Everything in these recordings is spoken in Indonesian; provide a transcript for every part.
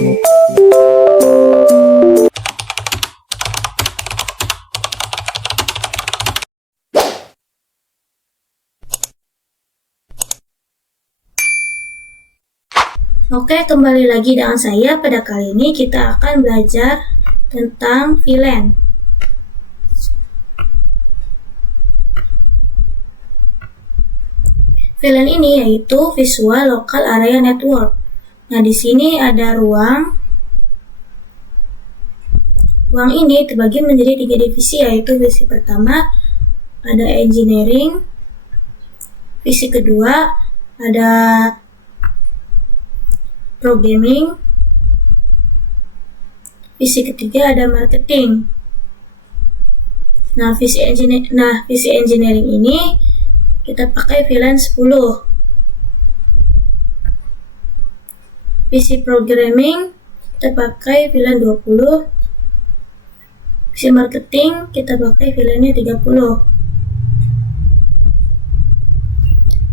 Oke, kembali lagi dengan saya. Pada kali ini kita akan belajar tentang VLAN. VLAN ini yaitu Visual Local Area Network. Nah, di sini ada ruang. Ruang ini terbagi menjadi 3 divisi, yaitu divisi pertama ada engineering, divisi kedua ada programming, divisi ketiga ada marketing. Nah, divisi engineering ini kita pakai VLAN 10. Divisi programming kita pakai VLAN 20. Divisi marketing kita pakai VLAN-nya 30.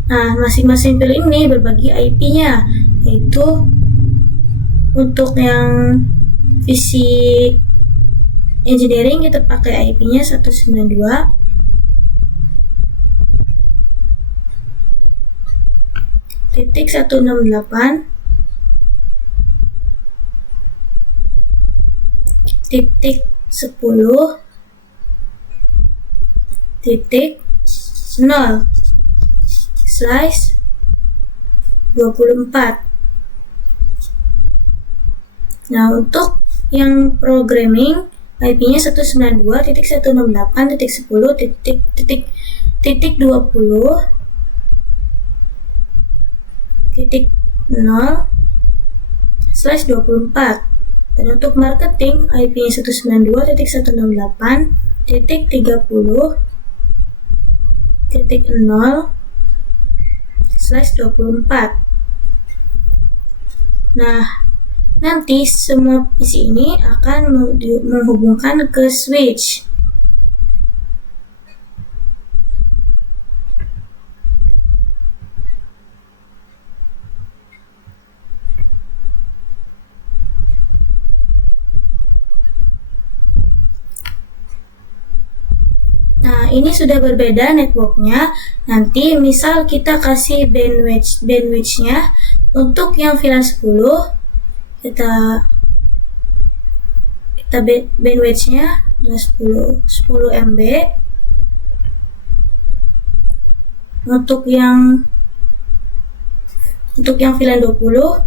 Nah, masing-masing VLAN ini berbagi IP-nya, yaitu untuk yang divisi engineering kita pakai IP-nya 192.10.0/24. Nah, untuk yang programming IP-nya 192.10.20.0/24. Dan untuk marketing IP-nya 192.168.30/24. Nah, nanti semua PC ini akan menghubungkan ke switch. Nah, ini sudah berbeda networknya. Nanti misal kita kasih bandwidth-nya untuk yang VLAN 10, kita bandwidth-nya adalah 10 MB. Untuk yang VLAN 20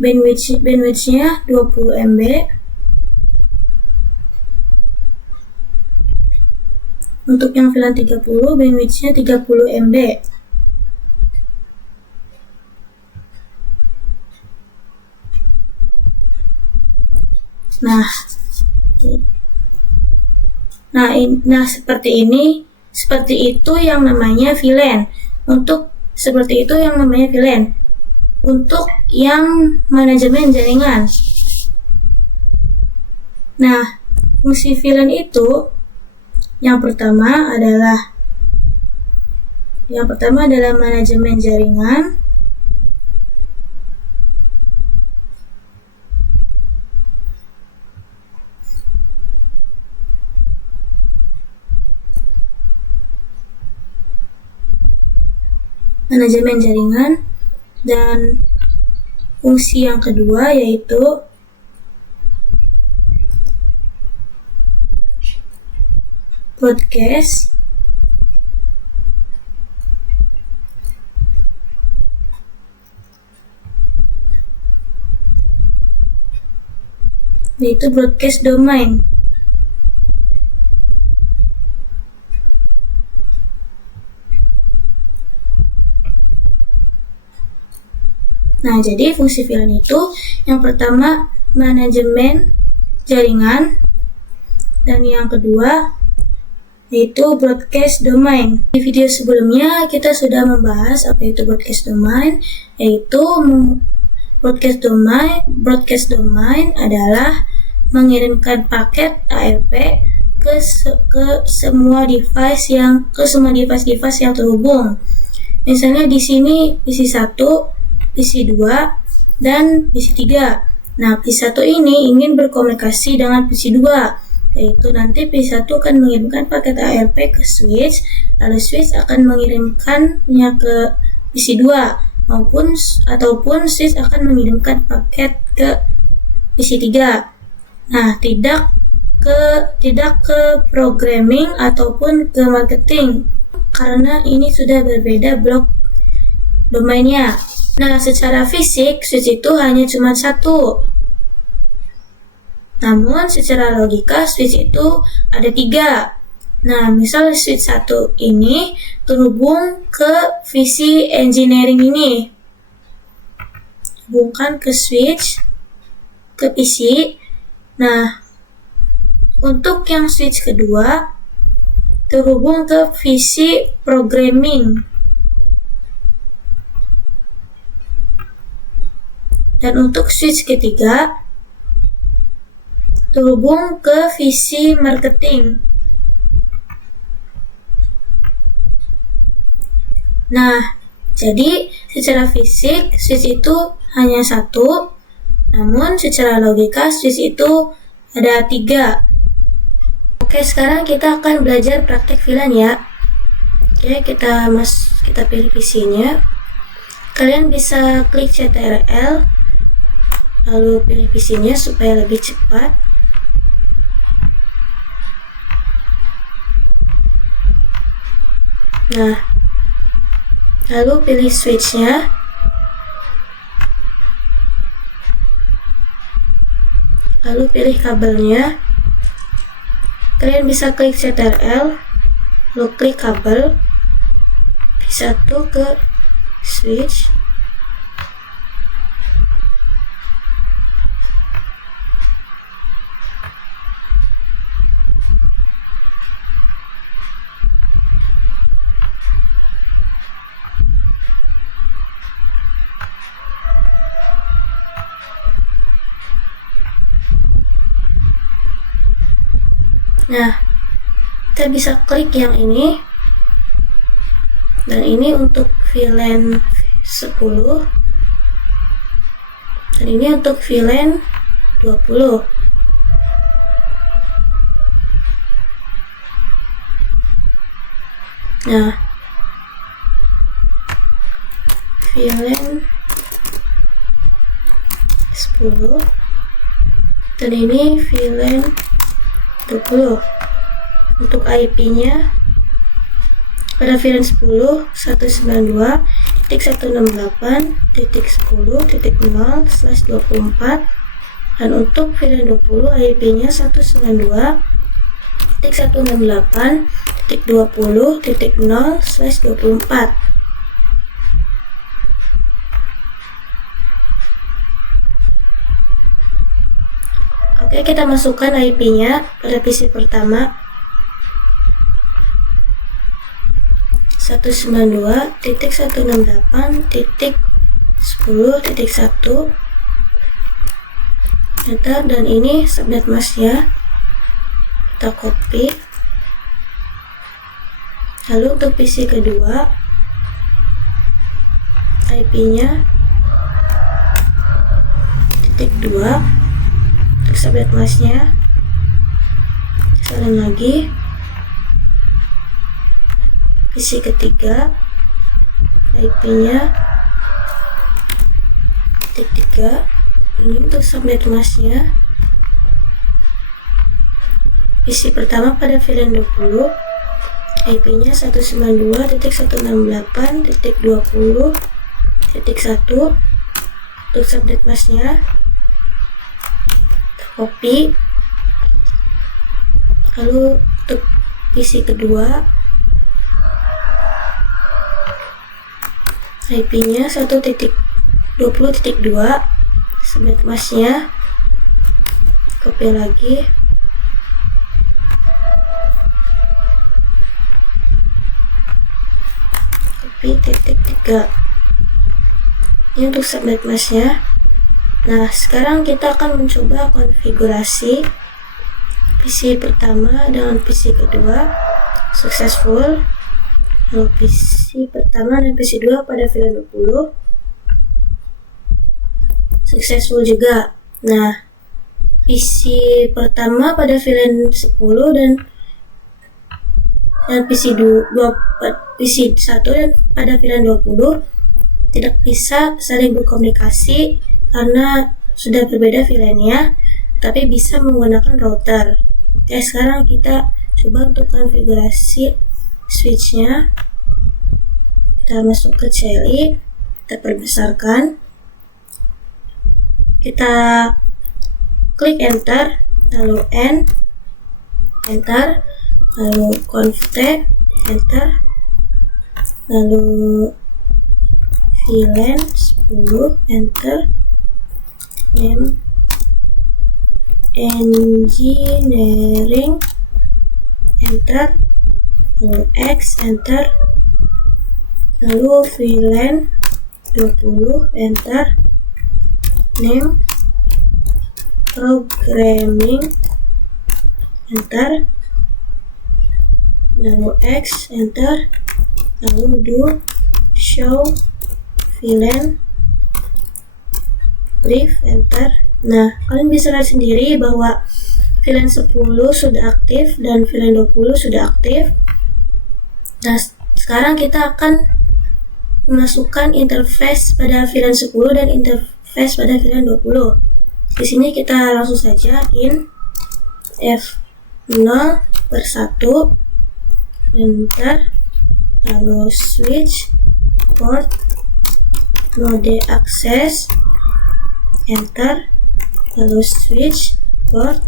bandwidth-nya 20 MB. Untuk yang VLAN 30 bandwidth-nya 30 MB. Nah, seperti itu yang namanya VLAN. Untuk yang manajemen jaringan. Nah, fungsi VLAN itu yang pertama adalah manajemen jaringan. Dan fungsi yang kedua yaitu broadcast. Yaitu broadcast domain. Nah, jadi fungsi VLAN itu yang pertama manajemen jaringan, dan yang kedua yaitu broadcast domain. Di video sebelumnya kita sudah membahas apa itu broadcast domain, yaitu broadcast domain adalah mengirimkan paket ARP ke semua device yang terhubung. Misalnya di sini PC 1, PC 2, dan PC 3. Nah, PC1 ini ingin berkomunikasi dengan PC2, yaitu nanti PC1 akan mengirimkan paket ARP ke switch, lalu switch akan mengirimkannya ke PC2, ataupun switch akan mengirimkan paket ke PC3. Nah, tidak ke programming ataupun ke marketing, karena ini sudah berbeda blok domainnya. Nah, secara fisik switch itu hanya cuma satu. Namun secara logika switch itu ada 3. Nah, misal switch 1 ini terhubung ke VC engineering ini. Hubungkan ke switch, ke PC. Nah, untuk yang switch kedua terhubung ke VC programming. Dan untuk switch ketiga terhubung ke VC marketing. Nah, jadi secara fisik switch itu hanya satu, namun secara logika switch itu ada 3. Oke, sekarang kita akan belajar praktek VLAN ya. Oke, kita pilih PC-nya. Kalian bisa klik CTRL, lalu pilih PC-nya supaya lebih cepat. Nah, lalu pilih switch-nya. Lalu pilih kabelnya. Kalian bisa klik CTRL, lalu klik kabel PC1 ke switch. Nah, kita bisa klik yang ini, dan ini untuk VLAN 10, dan ini untuk VLAN 20. Nah, VLAN 10, dan ini VLAN 20. Untuk IP-nya pada VLAN 10 192.168.10.0/24, dan untuk VLAN 20 IP-nya 192.168.20.0/24. Oke, kita masukkan IP-nya pada PC pertama 192.168.10.1. Enter, dan ini subnet mask-nya. Kita copy. Lalu untuk PC kedua IP-nya .2. Untuk subnet mask-nya salin lagi. PC ketiga IP-nya .3. Ini untuk subnet mask-nya. PC pertama pada VLAN 20 IP-nya 192.168.20.1. Untuk subnet mask-nya copy. Lalu untuk PC kedua IP-nya 1.20.2, subnet mask-nya copy lagi. Copy .3. Ini untuk subnet mask-nya. Nah, sekarang kita akan mencoba konfigurasi PC pertama dengan PC kedua. Successful. Lalu PC pertama dan PC 2 pada VLAN 20 successful juga. Nah, PC pertama pada VLAN 10 dan PC 1 dan pada VLAN 20 tidak bisa saling berkomunikasi karena sudah berbeda VLAN-nya, tapi bisa menggunakan router. Oke, sekarang kita coba untuk konfigurasi switch-nya. Kita masuk ke CLI, kita perbesarkan, kita klik enter, lalu enter, lalu conft, enter, lalu VLAN 10, enter, name engineering, enter, lalu X, enter, lalu VLAN 20, enter, name programming, enter, lalu X, enter, lalu do show VLAN brief, enter. Nah, kalian bisa lihat sendiri bahwa VLAN 10 sudah aktif dan VLAN 20 sudah aktif. Nah, sekarang kita akan memasukkan interface pada VLAN 10 dan interface pada VLAN 20. Di sini kita langsung saja in F0/1, enter, lalu switch port mode access, enter, lalu switch port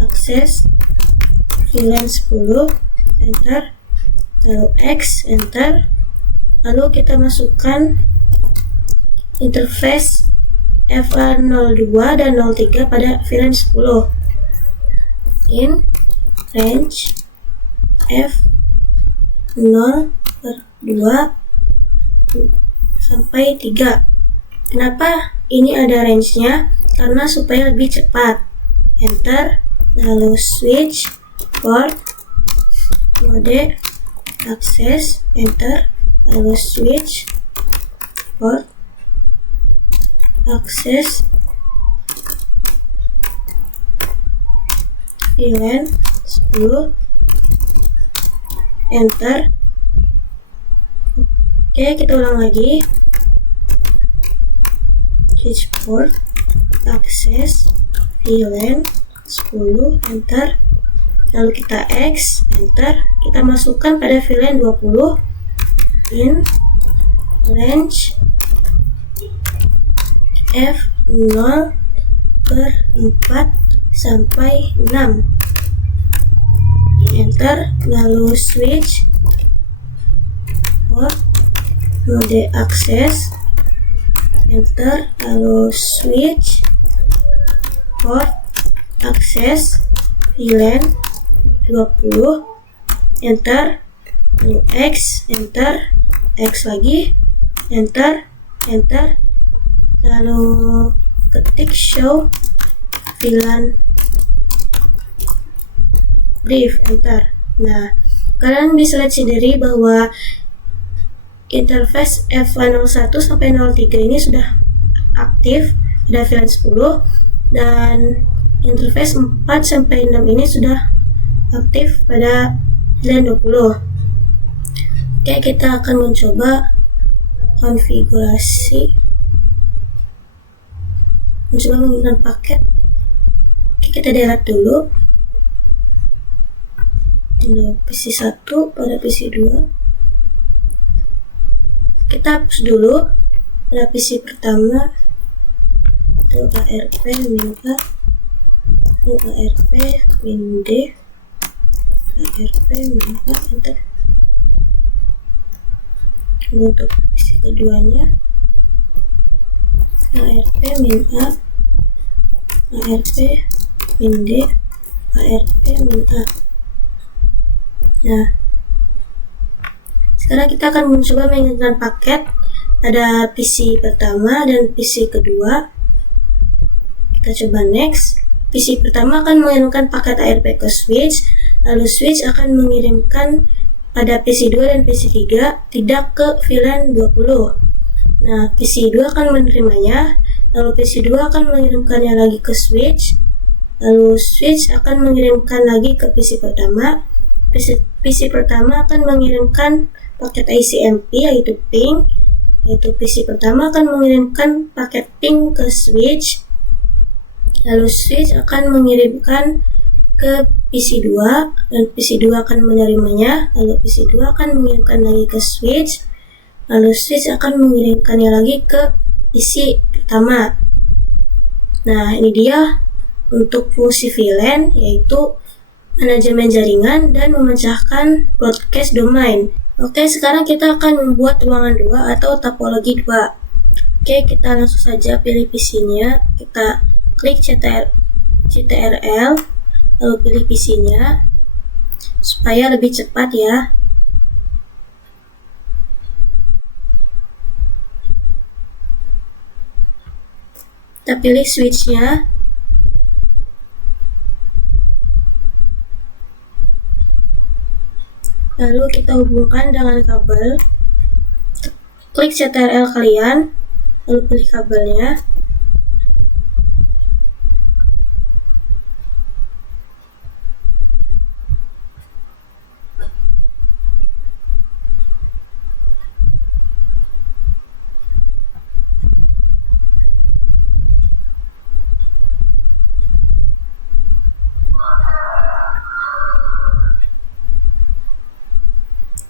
access VLAN 10, enter, lalu X, enter, lalu kita masukkan interface F02 dan 03 pada VLAN 10 in range F0/2 sampai 3. Kenapa ini ada range-nya? Karena supaya lebih cepat. Enter, lalu switch port mode access, enter, lalu switch port access VLAN 10, enter. Oke, kita ulang lagi. Switch port access VLAN 10, enter, lalu kita X, enter, kita masukkan pada VLAN 20 in range F0/4 sampai 6, enter, lalu switch port mode access, enter, lalu switch port access VLAN 20, enter, lalu X, enter, X lagi, enter, enter, lalu ketik show VLAN brief, enter. Nah, kalian bisa lihat sendiri bahwa interface F01 sampai 03 ini sudah aktif pada VLAN 10 dan interface 4 sampai 6 ini sudah aktif pada VLAN 20. Oke, kita akan mencoba konfigurasi, mencoba menggunakan paket. Oke, kita delete dulu PC 1 pada PC 2. Kita hapus dulu pada PC pertama, itu ARP min A, itu ARP min D, ARP min A, enter. Untuk PC keduanya, ARP min A, ARP min D, ARP min A. Nah, sekarang kita akan mencoba mengirimkan paket pada PC pertama dan PC kedua. Kita coba next. PC pertama akan mengirimkan paket ARP ke switch, lalu switch akan mengirimkan pada PC 2 dan PC 3, tidak ke VLAN 20. Nah, PC 2 akan menerimanya lalu PC2 akan mengirimkannya lagi ke switch, lalu switch akan mengirimkan lagi ke PC pertama. PC pertama akan mengirimkan paket ICMP yaitu ping, yaitu PC pertama akan mengirimkan paket ping ke switch, lalu switch akan mengirimkan ke PC2 dan PC2 akan menerimanya, lalu PC2 akan mengirimkan lagi ke switch, lalu switch akan mengirimkannya lagi ke PC pertama. Nah, ini dia untuk fungsi VLAN, yaitu manajemen jaringan dan memecahkan broadcast domain. Oke, sekarang kita akan membuat ruangan 2 atau topologi 2. Oke, kita langsung saja pilih PC-nya. Kita klik CTRL, lalu pilih PC-nya supaya lebih cepat ya. Kita pilih switch-nya. Lalu kita hubungkan dengan kabel. Klik CTRL kalian, lalu pilih kabelnya.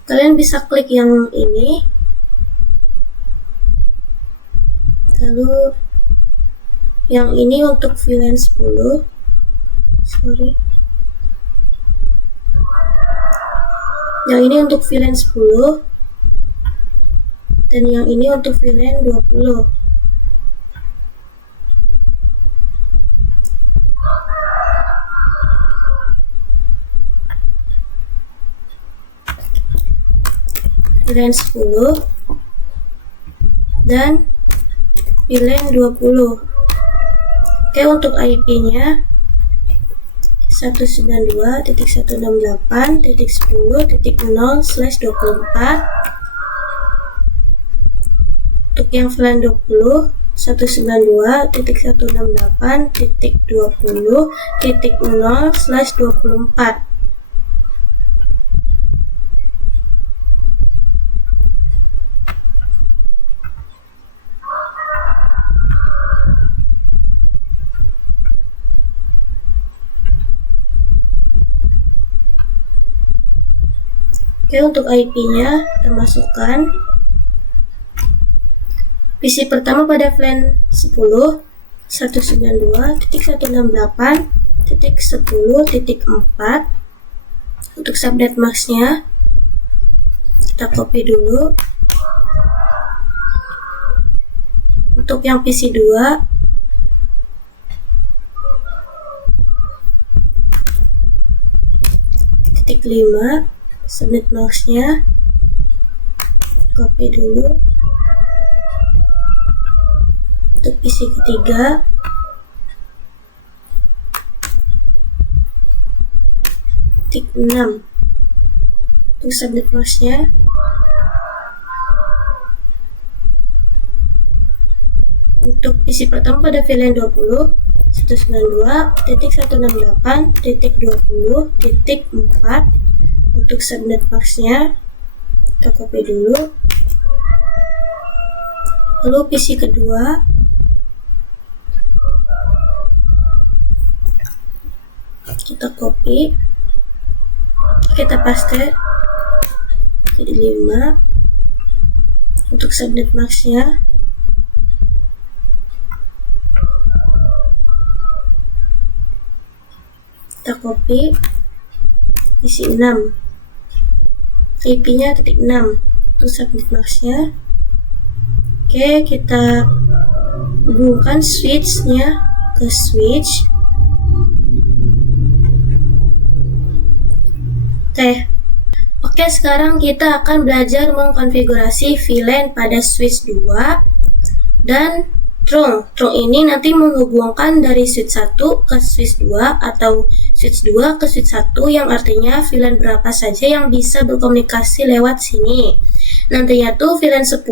Kalian bisa klik yang ini, lalu yang ini untuk VLAN 10, yang ini untuk VLAN 10, dan yang ini untuk VLAN 20. VLAN 10 dan VLAN 20. Oke, untuk IP-nya 192.168.10.0/24. Untuk yang VLAN 20 192.168.20.0/24. Oke, untuk IP-nya kita masukkan. PC pertama pada VLAN 10 192.168.10.4. Untuk subnet mask-nya kita copy dulu. Untuk yang PC 2 .5 subnet mask-nya copy dulu. Untuk PC ketiga .6 untuk subnet mask-nya. Untuk PC pertama pada VLAN 20 192.168.20.4. Untuk subnet mask-nya kita copy dulu. Lalu PC kedua kita copy, kita paste jadi 5. Untuk subnet mask-nya kita copy, isi 6, IP-nya .6 untuk subnet mask-nya. Oke, kita hubungkan switch-nya ke switch. Oke, sekarang kita akan belajar mengkonfigurasi VLAN pada switch 2 dan trunk. Trunk ini nanti menghubungkan dari switch 1 ke switch 2 atau switch 2 ke switch 1, yang artinya VLAN berapa saja yang bisa berkomunikasi lewat sini. Nantinya tuh VLAN 10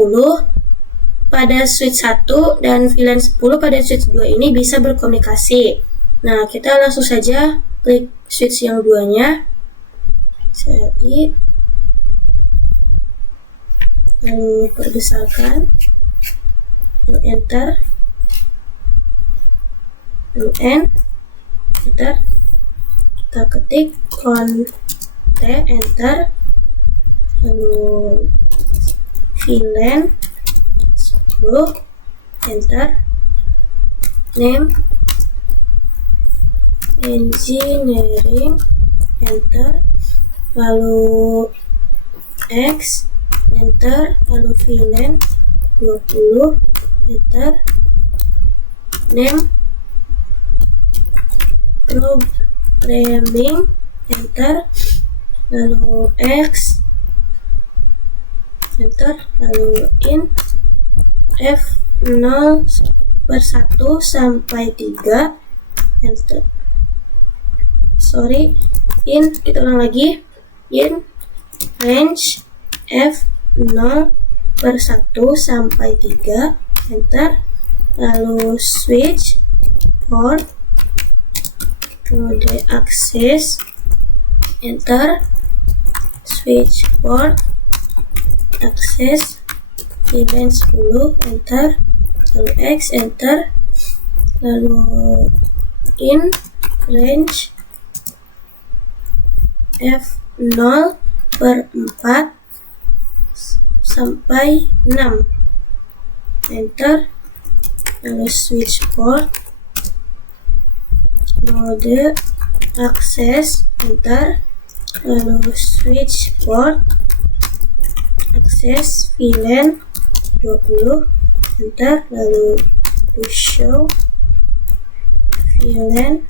pada switch 1 dan VLAN 10 pada switch 2 ini bisa berkomunikasi. Nah, kita langsung saja klik switch yang duanya, CLI, lalu perbesarkan, lalu enter, lalu enter, kita ketik cont, enter, lalu VLAN 10, enter, name engineering, enter, lalu X, enter, lalu VLAN 20, enter, name programming, enter, lalu X, enter, lalu in F0 per 1 sampai 3, enter. Kita ulang lagi, in range F0 per 1 sampai 3, enter, lalu switch port mode access, enter, switch port access VLAN 10, enter, lalu X, enter, lalu in range F0 per 4 sampai 6, enter, lalu switch port mode access, enter, lalu switch port access VLAN 20, enter, lalu to show VLAN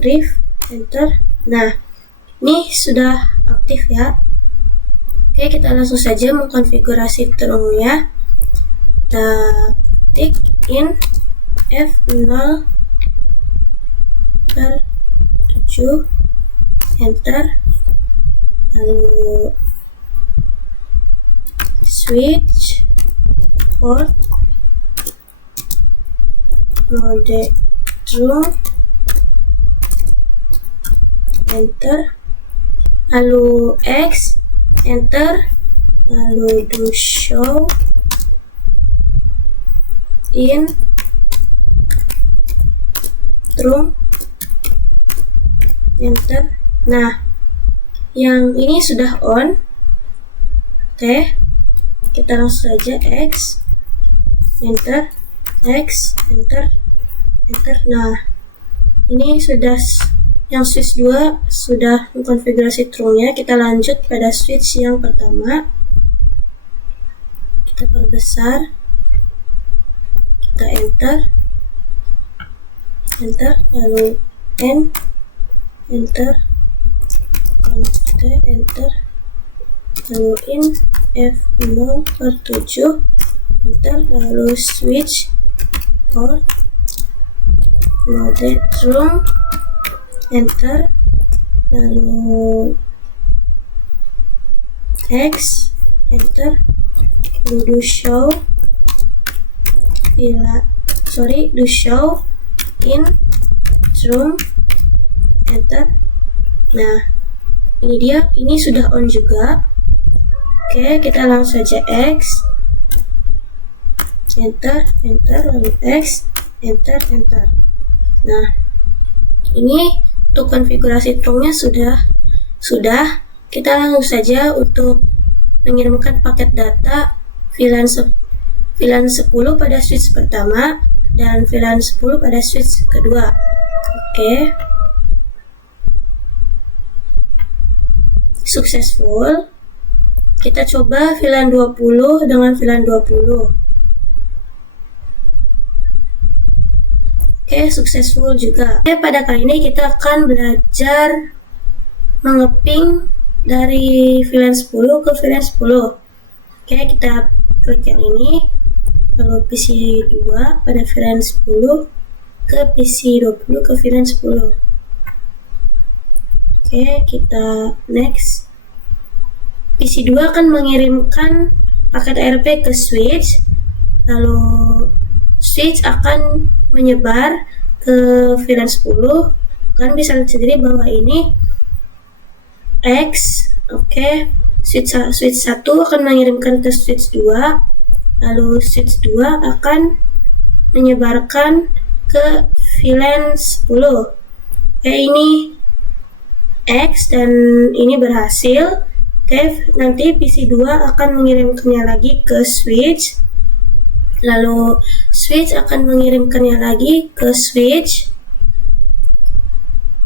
brief, enter. Nah, ini sudah aktif ya. Oke, kita langsung saja mengkonfigurasi terungnya. Kita ketik in F0 per 7, enter, lalu switch port mode true, enter, lalu X, enter, lalu do show in true, enter. Nah, yang ini sudah on. Oke, kita langsung saja X, enter, X, enter, enter. Nah, ini sudah, yang switch 2 sudah mengkonfigurasi true-nya. Kita lanjut pada switch yang pertama. Kita perbesar, kita enter, lalu enter, enter, lalu in F0 per 7, enter, lalu switch port mode true, enter, lalu X, enter, lalu do show in true, enter. Nah, ini dia, ini sudah on juga. Oke, kita langsung saja X, enter, lalu X, enter. Nah, ini untuk konfigurasi true-nya sudah. Kita langsung saja untuk mengirimkan paket data VLAN 10 pada switch pertama dan VLAN 10 pada switch kedua. Oke. Successful. Kita coba VLAN 20 dengan VLAN 20. Oke, successful juga. Oke, pada kali ini kita akan belajar mengeping dari VLAN 10 ke VLAN 10. Oke, kita klik yang ini, lalu PC 2 pada VLAN 10 ke PC 20 ke VLAN 10. Oke, kita next. PC 2 akan mengirimkan paket ARP ke switch, lalu switch akan menyebar ke VLAN 10. Kalian bisa lihat sendiri bahwa ini X, oke. Switch 1 akan mengirimkan ke switch 2, lalu switch 2 akan menyebarkan ke VLAN 10. Oke, ini X dan ini berhasil. Oke, nanti PC2 akan mengirimkannya lagi ke switch, lalu switch akan mengirimkannya lagi ke switch,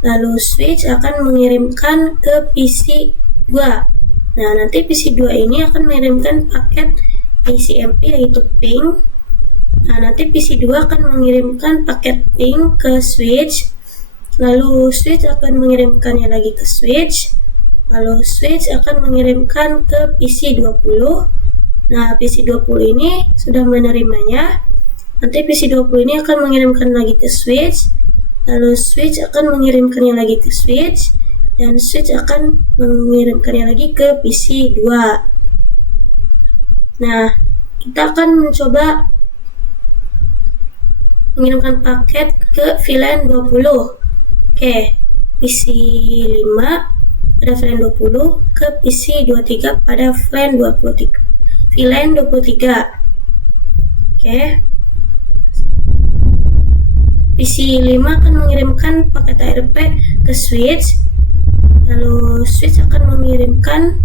lalu switch akan mengirimkan ke PC2. Nah, nanti PC2 ini akan mengirimkan paket ICMP yaitu ping. Nah, nanti PC2 akan mengirimkan paket ping ke switch, lalu switch akan mengirimkannya lagi ke switch, lalu switch akan mengirimkan ke PC20. Nah, PC20 ini sudah menerimanya. Nanti PC20 ini akan mengirimkan lagi ke switch, lalu switch akan mengirimkannya lagi ke switch, dan switch akan mengirimkannya lagi ke PC2. Nah, kita akan mencoba mengirimkan paket ke VLAN 20. Oke, PC5 pada VLAN 20 ke PC23 pada VLAN 23. Oke. PC5 akan mengirimkan paket ARP ke switch, lalu switch akan mengirimkan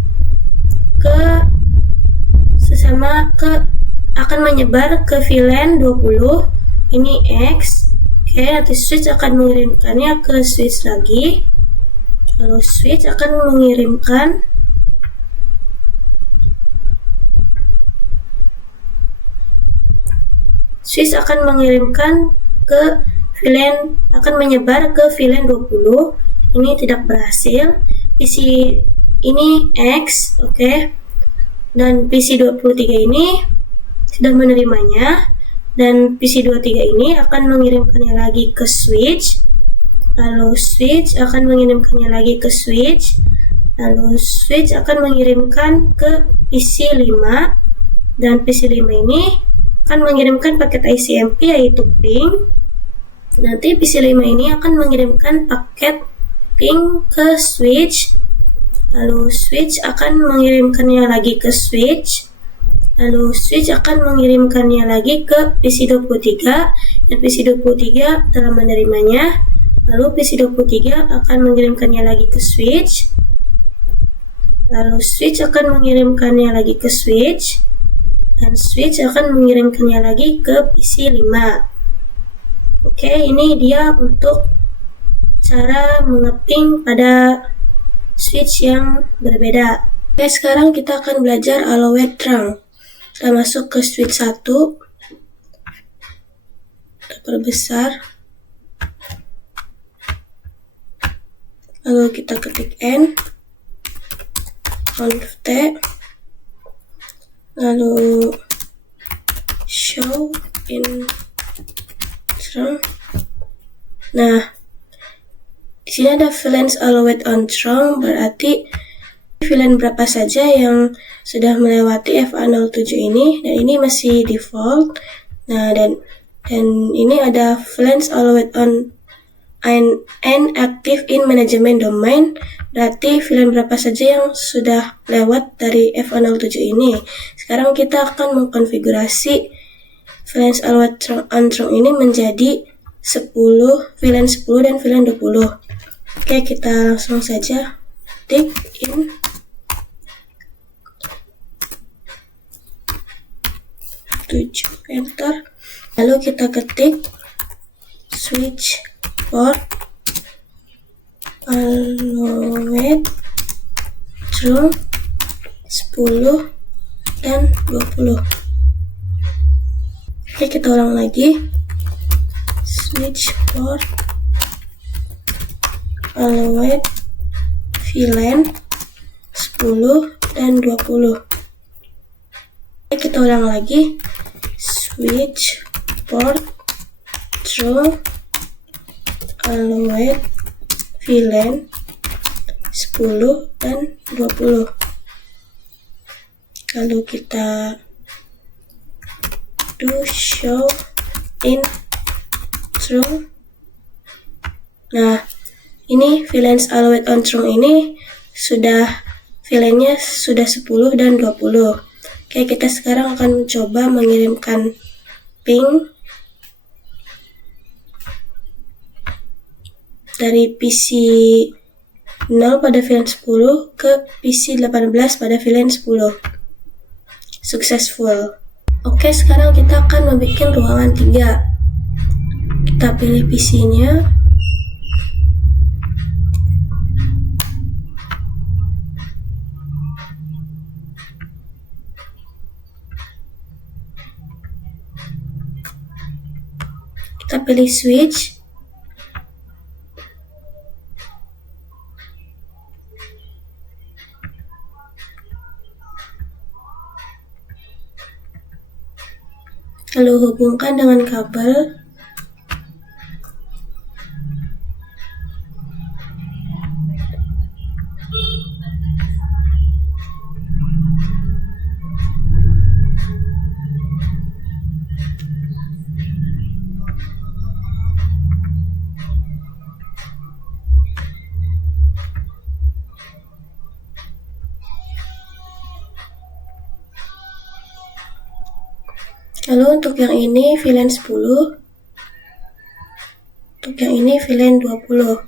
akan menyebar ke VLAN 20. Ini X. Oke, nanti switch akan mengirimkannya ke switch lagi, lalu switch akan mengirimkan ke VLAN, akan menyebar ke VLAN 20. Ini tidak berhasil. PC ini X, oke. Dan PC23 ini sudah menerimanya, dan PC23 ini akan mengirimkannya lagi ke switch, lalu switch akan mengirimkannya lagi ke switch, lalu switch akan mengirimkan ke PC5, dan PC5 ini akan mengirimkan paket ICMP yaitu ping. Nanti PC5 ini akan mengirimkan paket ping ke switch, lalu switch akan mengirimkannya lagi ke switch, lalu switch akan mengirimkannya lagi ke PC23, dan PC23 telah menerimanya. Lalu PC23 akan mengirimkannya lagi ke switch, lalu switch akan mengirimkannya lagi ke switch, dan switch akan mengirimkannya lagi ke PC5. Oke, ini dia untuk cara mengeping pada switch yang berbeda. Oke, sekarang kita akan belajar allowed trunk. Kita masuk ke switch 1, kita perbesar, lalu kita ketik N, conf T, lalu show in trunk. Nah, di sini ada VLAN allowed on trunk, berarti VLAN berapa saja yang sudah melewati FA07 ini, dan ini masih default. Nah, dan ini ada VLAN allowed on and active in management domain, berarti VLAN berapa saja yang sudah lewat dari FA07 ini. Sekarang kita akan mengkonfigurasi VLAN allowed on trunk ini menjadi 10, VLAN 10 dan VLAN 20. Oke, kita langsung saja type in enter, lalu kita ketik switch port allowed trunk 10 dan 20. Oke, kita ulang lagi, switch port allowed VLAN 10 dan 20. Oke, kita ulang lagi, switch port trunk allowed VLAN 10 dan 20. Lalu kita to show in true. Nah, ini VLANs allowed on true ini sudah VLAN-nya sudah 10 dan 20. Oke, kita sekarang akan mencoba mengirimkan ping dari PC 0 pada VLAN 10 ke PC 18 pada VLAN 10. Successful. Oke, sekarang kita akan membuat ruangan 3. Kita pilih PC-nya. Kita pilih switch. Lalu hubungkan dengan kabel. Lalu untuk yang ini VLAN 10, untuk yang ini VLAN 20.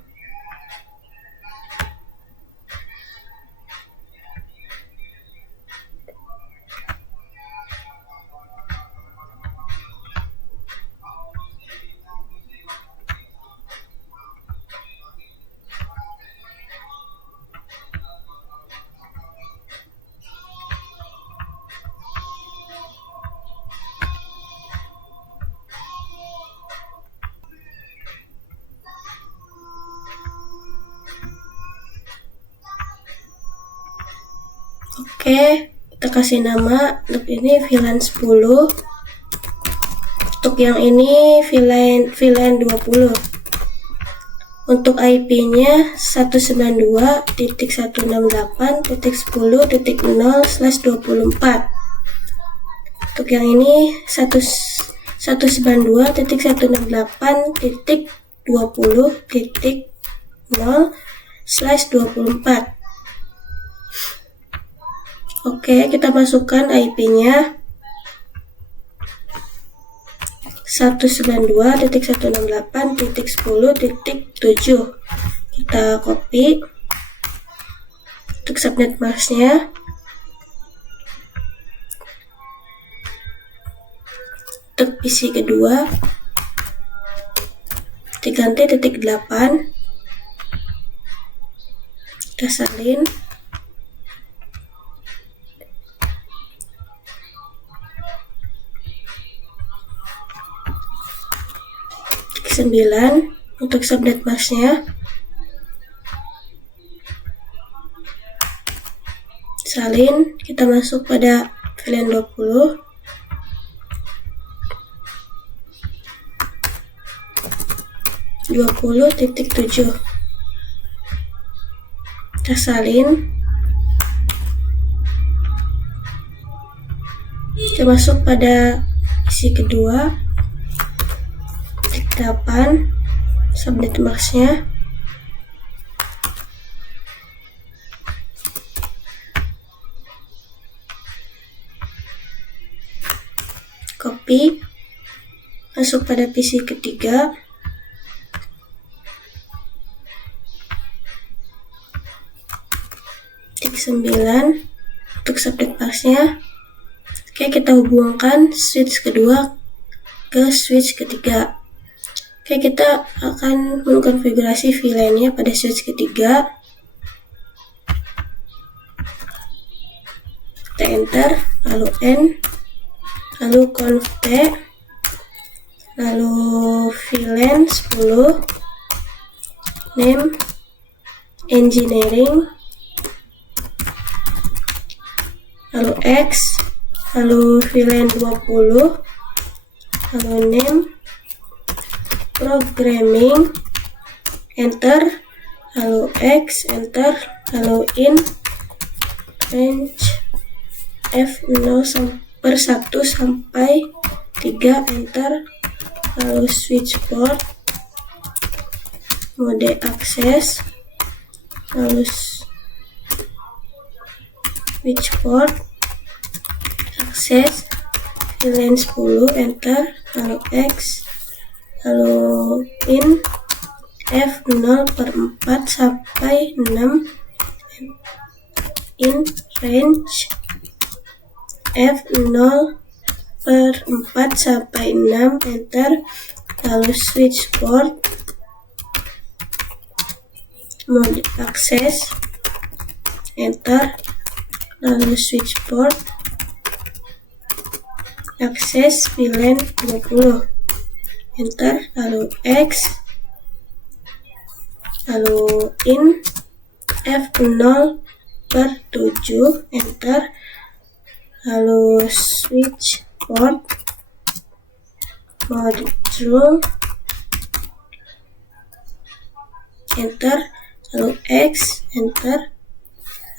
Oke, kita kasih nama. Untuk ini VLAN 10. Untuk yang ini VLAN 20. Untuk IP-nya 192.168.10.0/24. Untuk yang ini 192.168.20.0/24. Oke, kita masukkan IP-nya 192.168.10.7. Kita copy. Untuk subnet mask-nya untuk PC kedua diganti .8. Kita salin. Titik 9 untuk subnet mask-nya. Salin, kita masuk pada VLAN 20. .7. Kita salin. Kita masuk pada isi kedua. 8 subnet mask-nya. Copy. Masuk pada PC ketiga. Titik 9 untuk subnet mask-nya. Oke, kita hubungkan switch kedua ke switch ketiga. Oke, kita akan mengkonfigurasi VLAN-nya pada switch ketiga. Kita enter, lalu N, lalu conf T, lalu VLAN 10, name, engineering, lalu X, lalu VLAN 20, lalu name, programming, enter, lalu X, enter, lalu in, range F0/1 sampai 3 enter, lalu switch port, mode akses, lalu switch port, akses, VLAN 10 enter, lalu X, lalu in F0/4 sampai 6, in range F0/4 sampai 6 enter, lalu switch port, mode akses enter, lalu switch port, akses VLAN 20 enter, lalu X, lalu in F0/7 enter, lalu switch port, mode true enter, lalu X enter,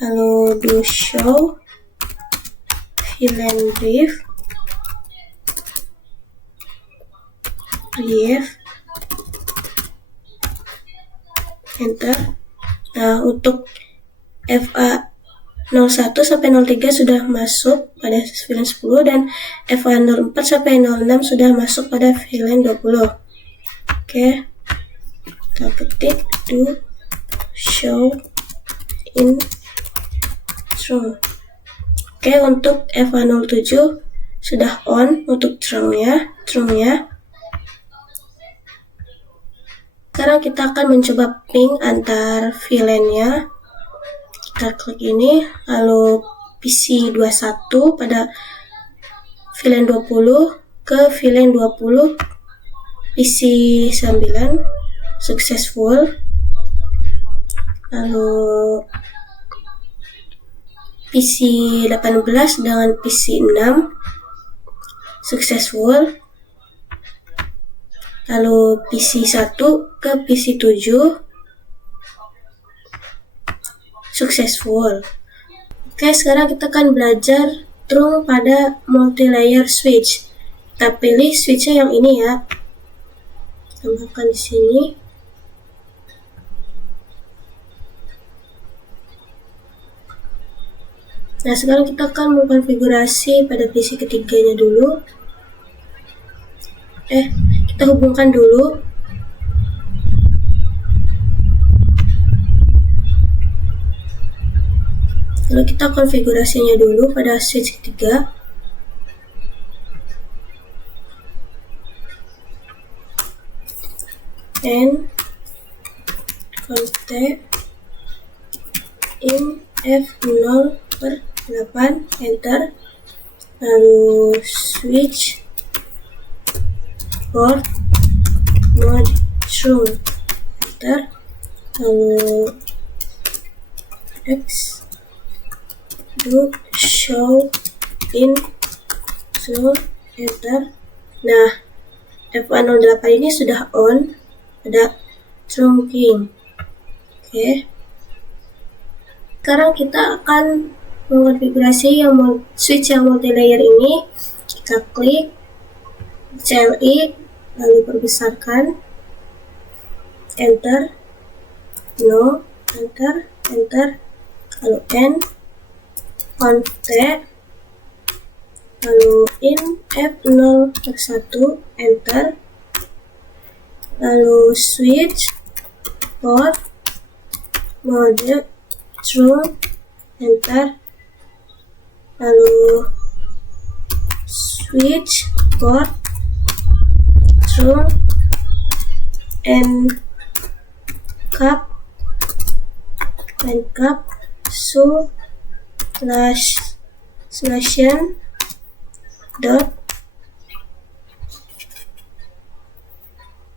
lalu do show VLAN brief enter. Nah, untuk FA01 sampai 03 sudah masuk pada VLAN 10 dan FA04 sampai 06 sudah masuk pada VLAN 20. Oke. Kita ketik do show in true. Oke, untuk FA07 sudah on untuk true-nya. Sekarang kita akan mencoba ping antar VLAN-nya. Kita klik ini, lalu PC 21 pada VLAN 20 ke VLAN 20 PC 9 successful, lalu PC 18 dengan PC 6 successful, lalu PC 1 ke PC 7 successful. Oke, sekarang kita akan belajar trunk pada multi-layer switch. Kita pilih switchnya yang ini ya. Tambahkan di sini. Nah, sekarang kita akan mengkonfigurasi pada PC ketiganya dulu. Kita hubungkan dulu. Lalu kita konfigurasinya dulu pada switch ketiga. N kontak in F0/8 enter, lalu switch port mode true enter, lalu X do show in true enter. Nah, FA08 ini sudah on, ada trunking. Oke. Sekarang kita akan mengkonfigurasi switch yang multi-layer ini. Kita klik CLI, lalu perbesarkan, enter, no, enter, lalu N, kontak, lalu in F0/1 enter, lalu switch port mode true enter, lalu switch port true and cap so /n dot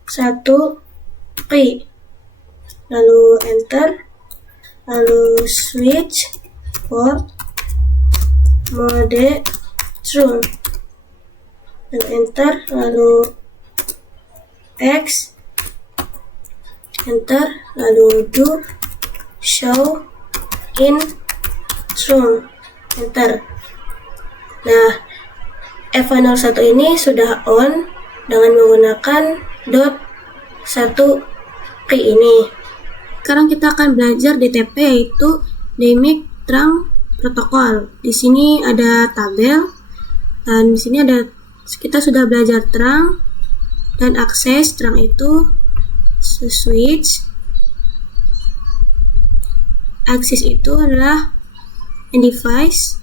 1 P, lalu enter, lalu switch port mode true, lalu enter, lalu X enter, lalu do show in true enter. Nah, F101 ini sudah on dengan menggunakan .1 key ini. Sekarang kita akan belajar DTP, yaitu Dynamic Trunk Protocol. Di sini ada tabel dan di sini ada, kita sudah belajar trunk dan akses. Trunk itu switch, akses itu adalah device.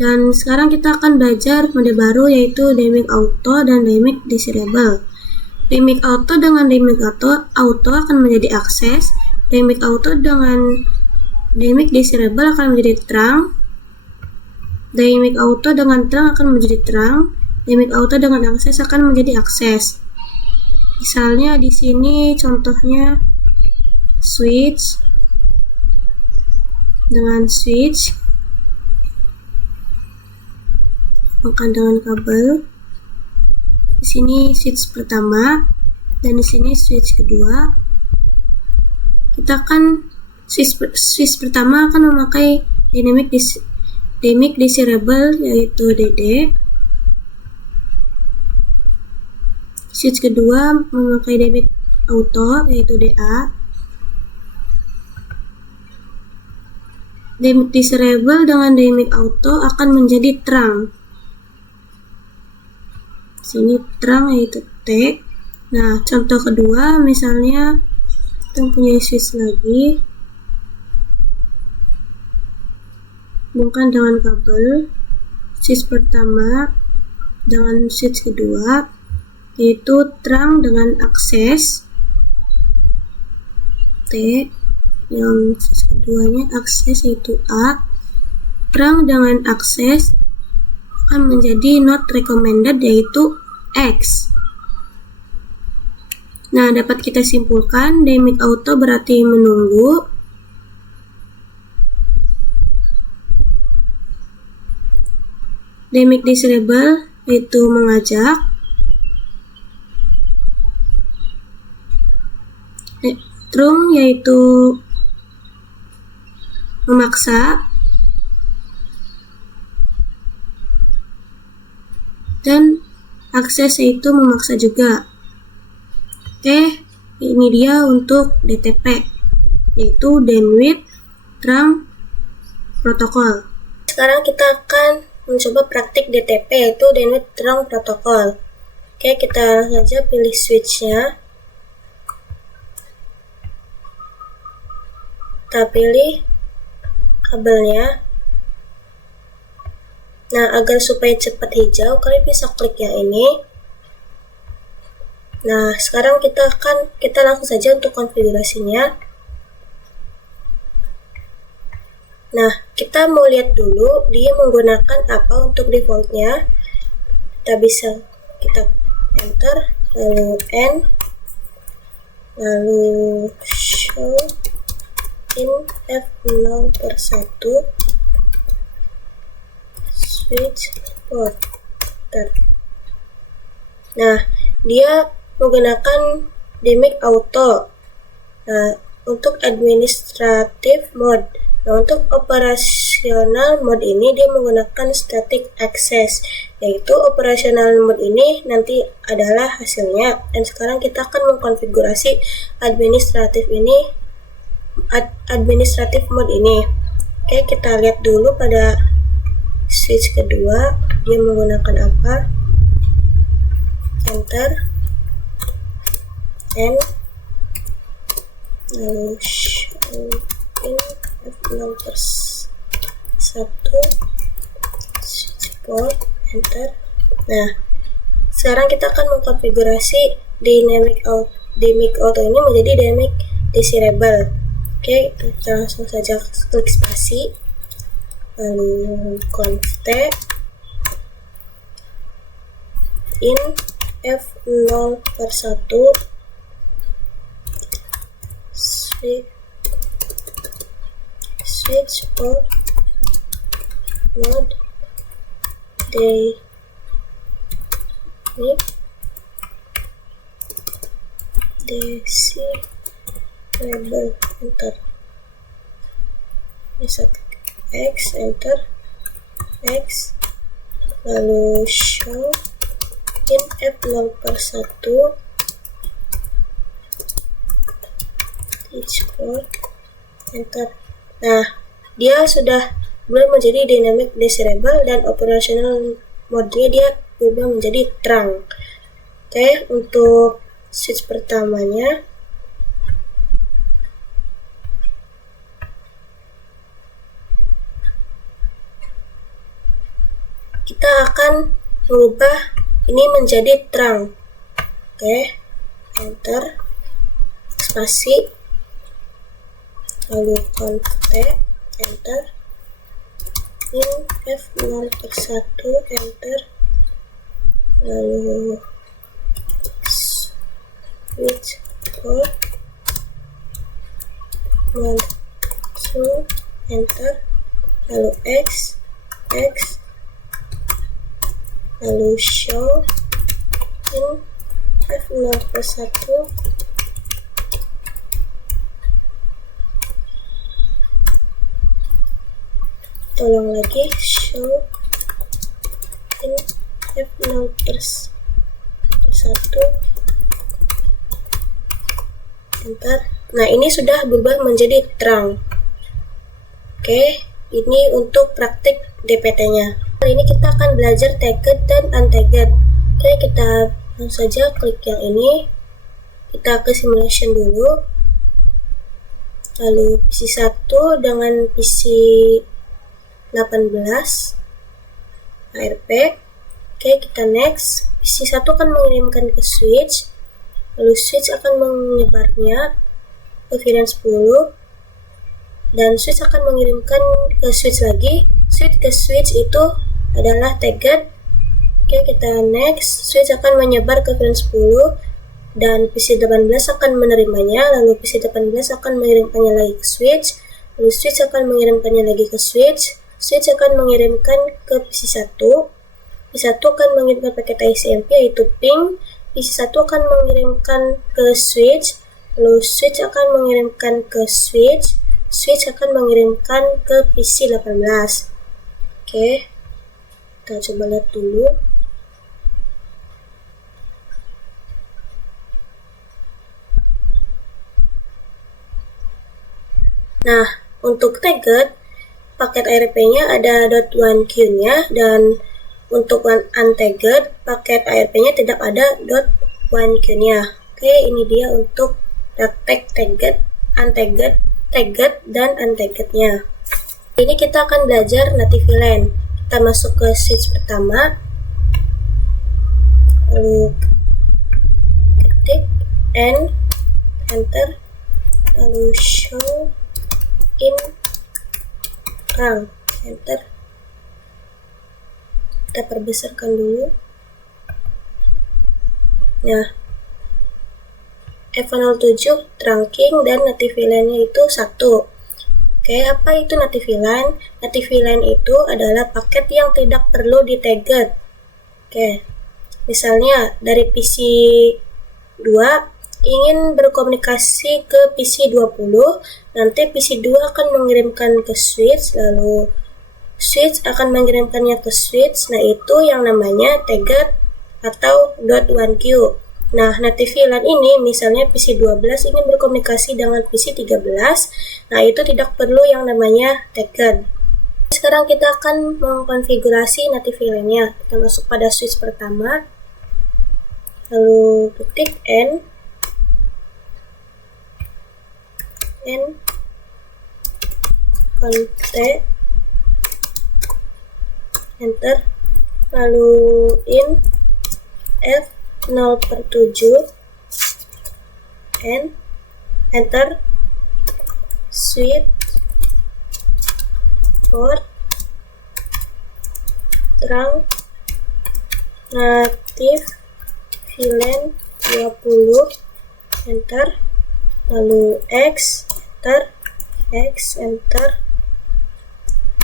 Dan sekarang kita akan belajar mode baru, yaitu Dynamic Auto dan Dynamic Desirable. Dynamic Auto dengan Dynamic Auto akan menjadi akses. Dynamic Auto dengan Dynamic Desirable akan menjadi trunk. Dynamic Auto dengan trunk akan menjadi trunk. Dynamic Auto dengan akses akan menjadi akses. Misalnya di sini contohnya switch dengan switch, bukan dengan kabel. Di sini switch pertama dan di sini switch kedua. Kita akan switch pertama akan memakai Dynamic Desirable, yaitu DD. Switch kedua memakai Dynamic Auto, yaitu DA. Dynamic Desirable dengan Dynamic Auto akan menjadi trunk. Sini trunk, yaitu T. Nah, contoh kedua misalnya kita punya switch lagi, bukan dengan kabel. Switch pertama dengan switch kedua, yaitu trunk dengan akses T. Yang switch keduanya akses, yaitu A. Trunk dengan akses akan menjadi not recommended, yaitu X. Nah, dapat kita simpulkan Dynamic Auto berarti menunggu. Dynamic Desirable yaitu mengajak. Trunk yaitu memaksa. Dan akses yaitu memaksa juga. Oke, ini dia untuk DTP, yaitu Dynamic Trunk Protocol. Sekarang kita akan mencoba praktik DTP, yaitu Dynamic Trunk Protocol. Oke, kita langsung saja pilih switch-nya. Kita pilih kabelnya. Nah, agar supaya cepat hijau, kalian bisa klik yang ini. Nah, sekarang kita langsung saja untuk konfigurasinya. Nah, kita mau lihat dulu dia menggunakan apa untuk defaultnya. Kita enter, lalu N, lalu show in F0/1 switch port. Nah, dia menggunakan Dynamic Auto. Nah, untuk administrative mode. Nah, untuk operasional mode ini dia menggunakan static access, yaitu operasional mode ini nanti adalah hasilnya. Dan sekarang kita akan mengkonfigurasi administrative mode ini. Oke, kita lihat dulu pada switch kedua dia menggunakan apa. Enter, N, lalu show in F0/1 switch port, enter. Nah, sekarang kita akan mengkonfigurasi Dynamic Auto ini menjadi Dynamic Desirable. Oke, kita langsung saja klik spasi, lalu const in F0/1 switch port mode Desirable, enter. Bisa X, enter. X, lalu show in F0/1 teachboard, enter. Nah, dia sudah berubah menjadi dynamic desirable dan operational mode-nya dia berubah menjadi terang. Oke, untuk switch pertamanya kita akan mengubah ini menjadi terang. Oke, enter, spasi, lalu convert, enter, in F0/1, enter, lalu switch board mode 2, enter, lalu X, lalu show in F0/1, tolong lagi, show in F0/1, enter. Nah, ini sudah berubah menjadi terang. Oke, ini untuk praktik DPT-nya. Kali ini kita akan belajar tagged dan untagged. Oke, kita langsung saja klik yang ini. Kita ke simulation dulu. Lalu PC 1 dengan PC 18 ARP. Oke, kita next. PC 1 akan mengirimkan ke switch, lalu switch akan menyebarnya ke VLAN 10, dan switch akan mengirimkan ke switch lagi. Switch ke switch itu adalah tagged. Oke, kita next. Switch akan menyebar ke VLAN 10 dan PC 18 akan menerimanya, lalu PC 18 akan mengirimkannya lagi ke switch, lalu switch akan mengirimkannya lagi ke switch. Switch akan mengirimkan ke PC 1. PC 1 akan mengirimkan paket ICMP yaitu ping. PC 1 akan mengirimkan ke switch, lalu switch akan mengirimkan ke switch. Switch akan mengirimkan ke PC 18. Oke, kita coba lihat dulu. Nah, untuk tagged, paket ARP-nya ada .1q-nya, dan untuk untagged, paket ARP-nya tidak ada .1q-nya. Oke, ini dia untuk praktek tagged, untagged, tagged, dan untagged-nya. Ini kita akan belajar native VLAN. Kita masuk ke switch pertama, lalu ketik N, enter, lalu show in terang, enter. Kita perbesarkan dulu. Nah, F007 trunking dan native VLAN-nya itu 1. Oke, apa itu native VLAN? Native VLAN itu adalah paket yang tidak perlu di-tagged. Oke, misalnya dari PC 2 ingin berkomunikasi ke PC 20, nanti PC 2 akan mengirimkan ke switch, lalu switch akan mengirimkannya ke switch. Nah, itu yang namanya tagged atau .1q. Nah, native VLAN ini misalnya PC 12 ingin berkomunikasi dengan PC 13, nah itu tidak perlu yang namanya tagged. Sekarang kita akan mengkonfigurasi native VLAN-nya. Kita masuk pada switch pertama, lalu ketik N, convert, enter, lalu in F0/7, N, enter, switch port terang native VLAN 20, enter, lalu X, enter, X, enter,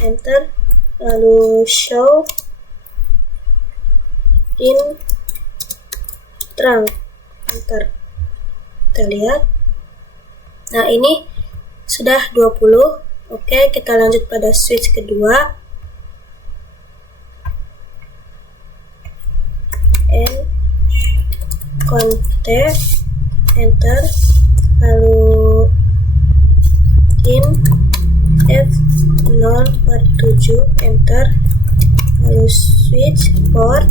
enter, lalu show in terang, enter. Kita lihat. Nah, ini sudah 20. Oke, kita lanjut pada switch kedua. concat, enter, lalu int f0/7, enter, lalu switch port,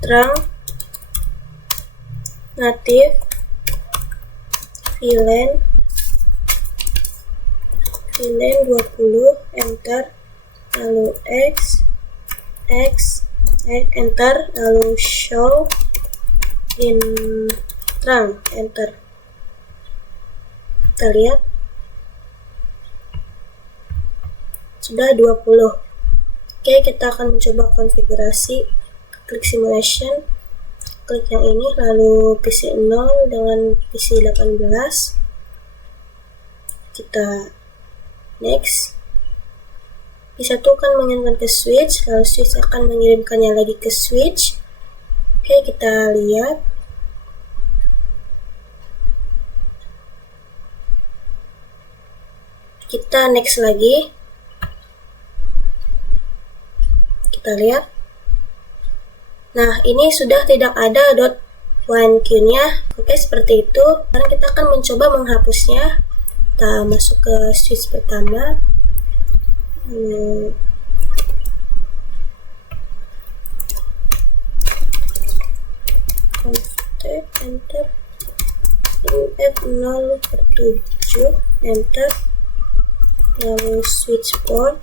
trunk, native, VLAN 20, enter, lalu enter, lalu show in trunk, enter. Kita lihat sudah 20. Oke, kita akan mencoba konfigurasi. Klik simulation, klik yang ini, lalu PC 0 dengan PC 18. Kita next. PC1 akan mengirimkan ke switch, lalu switch akan mengirimkannya lagi ke switch. Oke, kita lihat. Kita next lagi. Kita lihat. Nah, ini sudah tidak ada .1q-nya. Oke, seperti itu. Sekarang kita akan mencoba menghapusnya. Kita masuk ke switch pertama. Concat, enter, f0/7, enter, lalu switch port,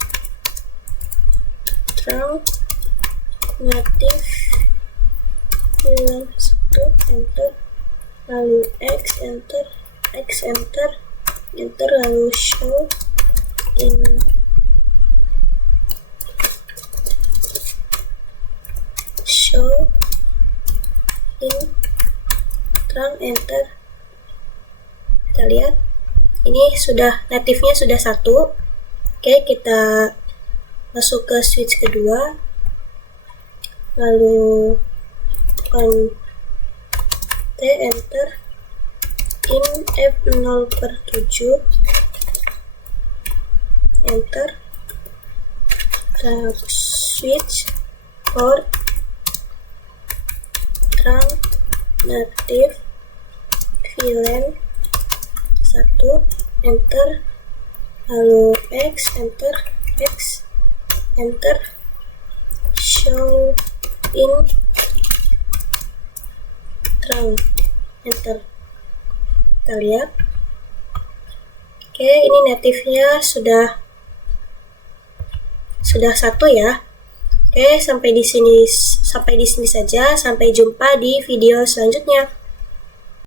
trunk, native, VLAN 1, enter, lalu enter, enter, lalu show in trunk, enter. Kita lihat ini sudah native-nya sudah 1. Oke, kita masuk ke switch kedua, lalu enter, int f0/7, enter, lalu switch port, trunk, native, VLAN 1, enter, lalu enter, show in trunk, enter. Kita lihat. Oke, ini native-nya sudah 1 ya. Oke, sampai di sini saja. Sampai jumpa di video selanjutnya.